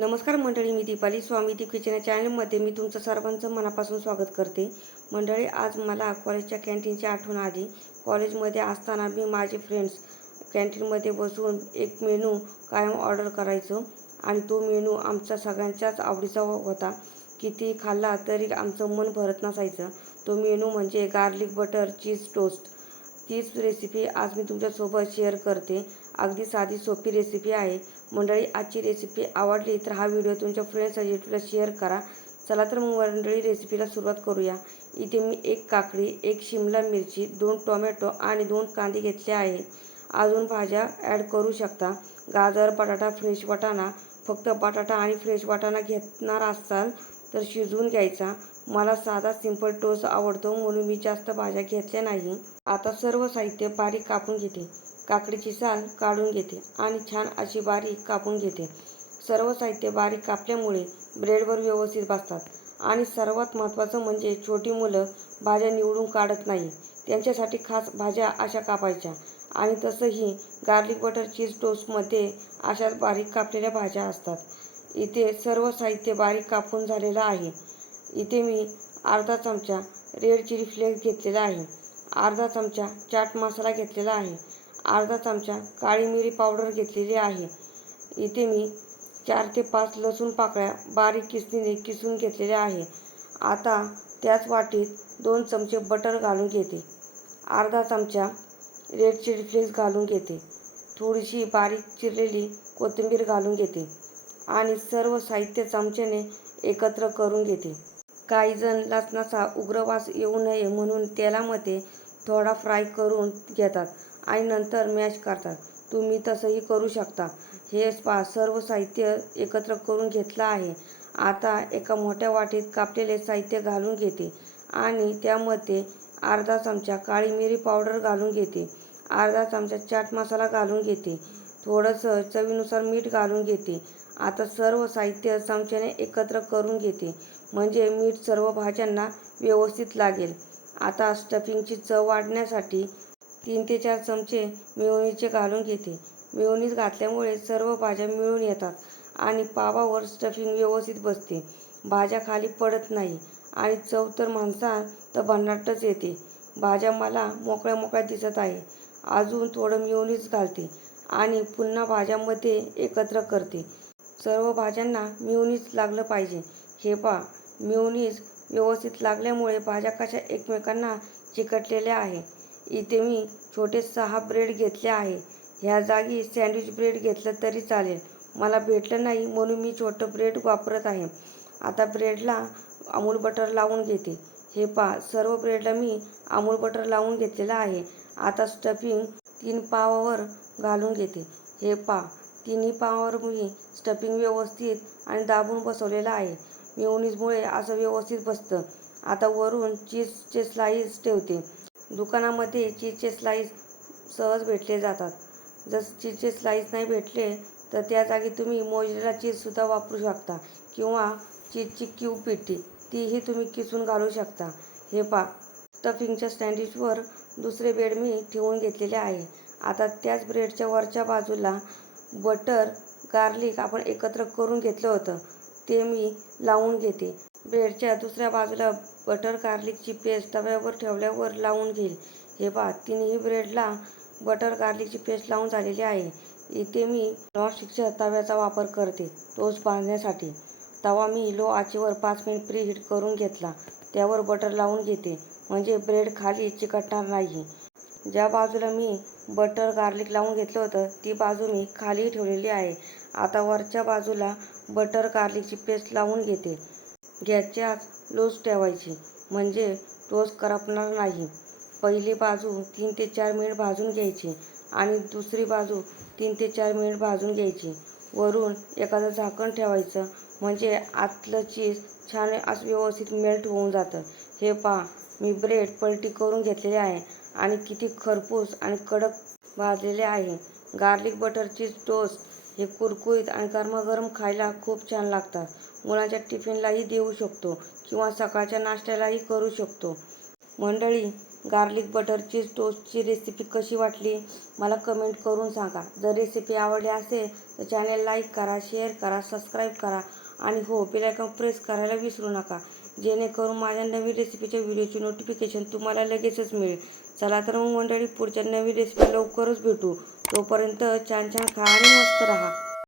नमस्कार मंडळी मी दीपाली स्वामी दीप किचन या चॅनलमध्ये मी तुमचं सर्वांचं मनापासून स्वागत करते. मंडळी आज मला कॉलेजच्या कॅन्टीनची आठवण आली. कॉलेजमध्ये असताना मी माझे फ्रेंड्स कॅन्टीनमध्ये बसून एक मेनू कायम ऑर्डर करायचो आणि तो मेनू आमचा सगळ्यांच्याच आवडीचा हो-, होता. किती खाल्ला तरी आमचं मन भरत नसायचं. तो मेनू म्हणजे गार्लिक बटर चीज टोस्ट. तीच रेसिपी आज मी तुमच्यासोबत शेअर करते. अगदी साधी सोपी रेसिपी आहे. मंडळी आजची रेसिपी आवडली तर हा व्हिडिओ तुमच्या फ्रेंड्स रिलेटिव्हला शेअर करा. चला तर मग मंडळी रेसिपीला सुरुवात करूया. इथे मी एक काकडी एक शिमला मिरची दोन टोमॅटो आणि दोन कांदे घेतले आहे. अजून भाज्या ॲड करू शकता. गाजर बटाटा फ्रेश वाटाणा. फक्त बटाटा आणि फ्रेश वाटाणा घेणार असाल तर शिजवून घ्यायचा. मला साधा सिंपल टोस आवडतो म्हणून मी जास्त भाज्या घेतल्या नाही. आता सर्व साहित्य बारीक कापून घेते. काकडीची साल काढून घेते आणि छान अशी बारीक कापून घेते. सर्व साहित्य बारीक कापल्यामुळे ब्रेडवर व्यवस्थित बसतात आणि सर्वात महत्त्वाचं म्हणजे छोटी मुलं भाज्या निवडून काढत नाही. त्यांच्यासाठी खास भाज्या अशा कापायच्या. आणि तसंही गार्लिक बटर चीज टोस्टमध्ये अशाच बारीक कापलेल्या भाज्या असतात. इथे सर्व साहित्य बारीक कापून झालेलं आहे. इथे मी अर्धा चमचा रेड चिली फ्लेक्स घेतलेला आहे. अर्धा चमचा चाट मसाला घेतलेला आहे. अर्धा चमचा काळी मिरी पावडर घेतलेली आहे. इथे मी चार ते पाच लसूण पाकळ्या बारीक किसणीने किसून घेतलेल्या आहे. आता त्याच वाटीत दोन चमचे बटर घालून घेते. अर्धा चमचा रेड चिली फ्लेक्स घालून घेते. थोडीशी बारीक चिरलेली कोथिंबीर घालून घेते आणि सर्व साहित्य चमच्याने एकत्र करून घेते. काही जण लसणाचा उग्रवास येऊ नये म्हणून तेलामध्ये थोडा फ्राय करून घेतात. आणि नंतर मॅश करतात. तुम्ही तसंही करू शकता. हे पा सर्व साहित्य एकत्र करून घेतलं आहे. आता एका मोठ्या वाटीत कापलेले साहित्य घालून घेते आणि त्यामध्ये अर्धा चमचा काळी मिरी पावडर घालून घेते. अर्धा चमचा चाट मसाला घालून घेते. थोडंसं चवीनुसार मीठ घालून घेते. आता सर्व साहित्य चमच्याने एकत्र करून घेते. म्हणजे मीठ सर्व भाज्यांना व्यवस्थित लागेल. आता स्टफिंगची चव वाढण्यासाठी तीन ते चार चमचे मिळवणीचे घालून घेते. मेयोनीज घातल्यामुळे सर्व भाज्या मिळून येतात आणि पावावर स्टफिंग व्यवस्थित बसते. भाज्या खाली पडत नाही आणि चव तर माणसा तर भन्नाटच येते. भाज्या मला मोकळ्या मोकळ्या दिसत आहे. अजून थोडं मिळवणीच घालते आणि पुन्हा भाज्यामध्ये एकत्र करते. सर्व भाज्यांना मिळवणीच लागलं पाहिजे. हे पा मिळवणीच व्यवस्थित लागल्यामुळे भाज्या कशा एकमेकांना चिकटलेल्या आहे इथे मी छोटे सहा ब्रेड घेतले आहे. ह्या जागी सँडविच ब्रेड घेतलं तरी चालेल. मला भेटलं नाही म्हणून मी छोटं ब्रेड वापरत आहे. आता ब्रेडला अमूल बटर लावून घेते. हे पहा सर्व ब्रेडला मी अमूल बटर लावून घेतलेलं आहे. आता स्टफिंग तीन पावावर घालून घेते. हे पहा तिन्ही पावावर मी स्टफिंग व्यवस्थित आणि दाबून बसवलेलं आहे. मेयोनीजमुळे असं व्यवस्थित बसतं. आता वरून चीजचे स्लाईस ठेवते. दुकानामध्ये चीजचे स्लाईस सहज भेटले जातात. जर चीजचे स्लाईस नाही भेटले तर त्या जागी तुम्ही मोजरेला चीजसुद्धा वापरू शकता किंवा चीजची क्यूब पिठी तीही तुम्ही किसून घालू शकता. हे पा स्टफिंगच्या स्टँडिशवर दुसरे ब्रेड मी ठेवून घेतलेले आहे. आता त्याच ब्रेडच्या वरच्या बाजूला बटर गार्लिक आपण एकत्र करून घेतलं होतं. ते मी लावून घेते. ब्रेडच्या दुसऱ्या बाजूला बटर गार्लिकची पेस्ट तव्यावर ठेवल्यावर लावून घेईल. हे पहा तिन्ही ब्रेडला बटर गार्लिकची पेस्ट लावून झालेली आहे. इथे मी नॉनस्टिकच्या तव्याचा वापर करते टोस्ट बांधण्यासाठी तवा मी लो आचेवर पाच मिनिट प्री हीट करून घेतला त्यावर बटर लावून घेते. म्हणजे ब्रेड खाली चिकटणार नाही. ज्या बाजूला मी बटर गार्लिक लावून घेतलं होतं ती बाजू मी खाली ठेवलेली आहे. आता वरच्या बाजूला बटर गार्लिकची पेस्ट लावून घेते. गॅसची आच लोच ठेवायची. म्हणजे टोस्ट करपणार नाही. पहिली बाजू तीन ते चार मिनिट भाजून घ्यायची आणि दुसरी बाजू तीन ते चार मिनिट भाजून घ्यायची. वरून एखादं झाकण ठेवायचं. म्हणजे आतलं चीज छान असं व्यवस्थित मेल्ट होऊन जातं. हे पहा मी ब्रेड पलटी करून घेतलेले आहे आणि किती खरपूस आणि कडक भाजलेले आहे. गार्लिक बटर चीज टोस्ट हे कुरकुरीत आणि गरमागरम खायला खूप छान लागतात. मुलांच्या टिफिनलाही देऊ शकतो किंवा सकाळच्या नाश्त्यालाही करू शकतो. मंडळी गार्लिक बटर चीज टोस्टची रेसिपी कशी वाटली? मला कमेंट करून सांगा. जर रेसिपी आवडली असेल तर चॅनल लाईक करा शेअर करा सबस्क्राईब करा आणि हो बेलायकॉन प्रेस करायला विसरू नका. जेणेकरून माझ्या नवीन रेसिपीच्या व्हिडिओची नोटिफिकेशन तुम्हाला लगेचच मिळेल. चला तर मग मंडळी पुढच्या नवीन रेसिपी लवकरच भेटू. तोपर्यंत छान छान खा आणि मस्त राहा.